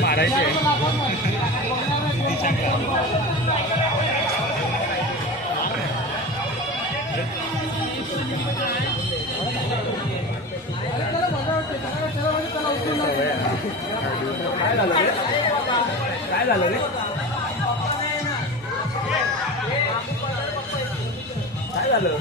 मारायचे किती चांगला काय झालं रे काय झालं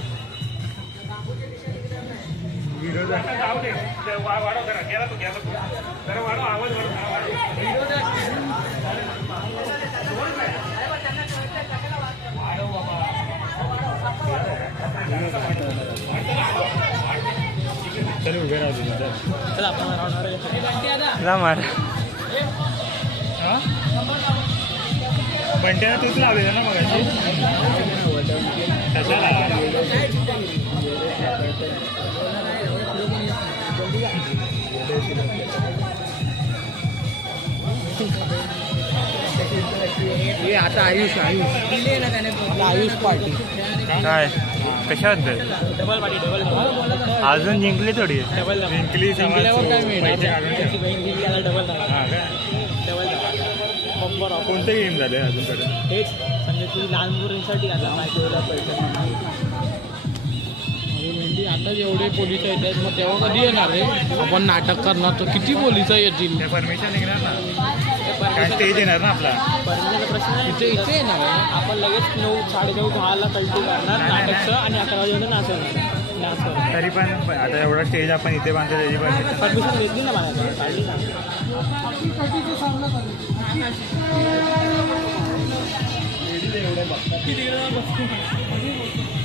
चल उभे राहतो बंट्याला तूच लावलेलं ना मगाशी कशाला हे आता आयुष आयुष पार्टी काय कशाबद्दल अजून जिंकली थोडी जिंकली कोणते गेम झाले अजूनपर्यंत हेच समजा ती लहान मुलांसाठी आता म्हणजे आता जेवढे पोलिस येतात मग तेव्हा कधी येणार आहे आपण नाटक करणार तर किती पोलिस येतील परमिशन निघणार ना काय स्टेज येणार ना आपला परमिशनचा प्रश्न आहे इथे येणार आहे आपण लगेच 9:30-10:30ला कल्टी करणार नाटकचं आणि 11 वाजेपर्यंत नाच तरी पण आता एवढा स्टेज आपण इथे बांधतो त्याची परमिशन घेतली ना मला काढली ना किती